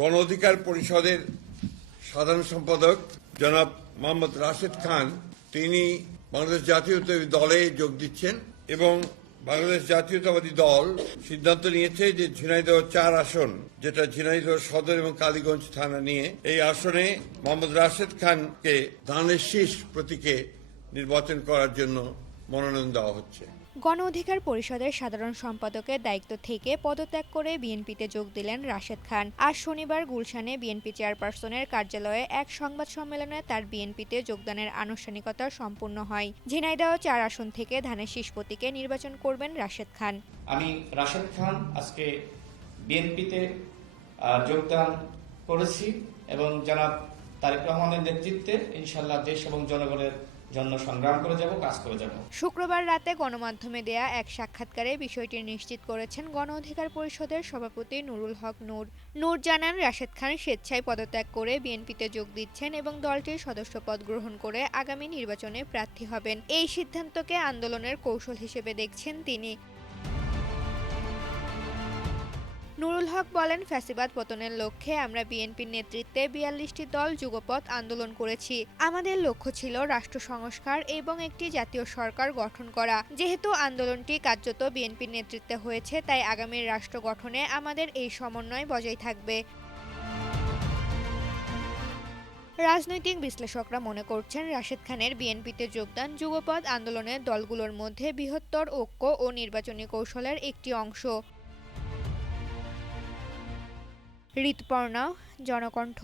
গণ অধিকার পরিষদের সাধারণ সম্পাদক জনাব মোহাম্মদ রাশেদ খান তিনি বাংলাদেশ জাতীয়তাবাদী দলে যোগ দিচ্ছেন এবং বাংলাদেশ জাতীয়তাবাদী দল সিদ্ধান্ত নিয়েছে যে ঝিনাইদহ ৪ আসন, যেটা ঝিনাইদহ সদর এবং কালীগঞ্জ থানা নিয়ে, এই আসনে মোহাম্মদ রাশেদ খানকে ধানের শীষ প্রতীকে নির্বাচন করার জন্য মনোনয়ন দেওয়া হচ্ছে। গণ অধিকার পরিষদের সাধারণ সম্পাদকের দায়িত্ব থেকে পদত্যাগ করে বিএনপিতে যোগ দিলেন রাশেদ খান। আজ শনিবার গুলশানে বিএনপি চেয়ারপারসনের কার্যালয়ে এক সংবাদ সম্মেলনে তার বিএনপিতে যোগদানের আনুষ্ঠানিকতা সম্পূর্ণ হয়। ঝিনাইদহ ৪ আসন থেকে ধানের শীষ প্রতীকে নির্বাচন করবেন রাশেদ খান। আমি রাশেদ খান আজকে বিএনপিতে যোগদান করেছি এবং জনাব তারেক রহমানের নেতৃত্বে ইনশাআল্লাহ দেশ এবং জনগণের জন্য সংগ্রাম করে যাব, কাজ করে যাব। শুক্রবার রাতে গণমাধ্যমে দেয়া এক সাক্ষাৎকারে বিষয়টি নিশ্চিত করেছেন গণ অধিকার পরিষদের সভাপতি নুরুল হক নূর জানান, রাশেদ খান স্বেচ্ছায় পদত্যাগ করে বিএনপিতে যোগ দিচ্ছেন এবং দলটির সদস্যপদ গ্রহণ করে আগামী নির্বাচনে প্রার্থী হবেন। এই সিদ্ধান্তকে আন্দোলনের কৌশল হিসেবে দেখছেন তিনি। নুরুল হক বলেন, ফ্যাসিবাদ পতনের লক্ষ্যে আমরা বিএনপির নেতৃত্বে ৪২টি দল যুগপৎ আন্দোলন করেছি। আমাদের লক্ষ্য ছিল রাষ্ট্র সংস্কার এবং একটি জাতীয় সরকার গঠন করা। যেহেতু আন্দোলনটি কার্যত বিএনপির নেতৃত্বে হয়েছে, তাই আগামীর রাষ্ট্র গঠনে আমাদের এই সমন্বয় বজায় থাকবে। রাজনৈতিক বিশ্লেষকরা মনে করছেন, রাশেদ খানের বিএনপিতে যোগদান যুগপৎ আন্দোলনের দলগুলোর মধ্যে বৃহত্তর ঐক্য ও নির্বাচনী কৌশলের একটি অংশ। ঋতুপর্ণা, জনকণ্ঠ।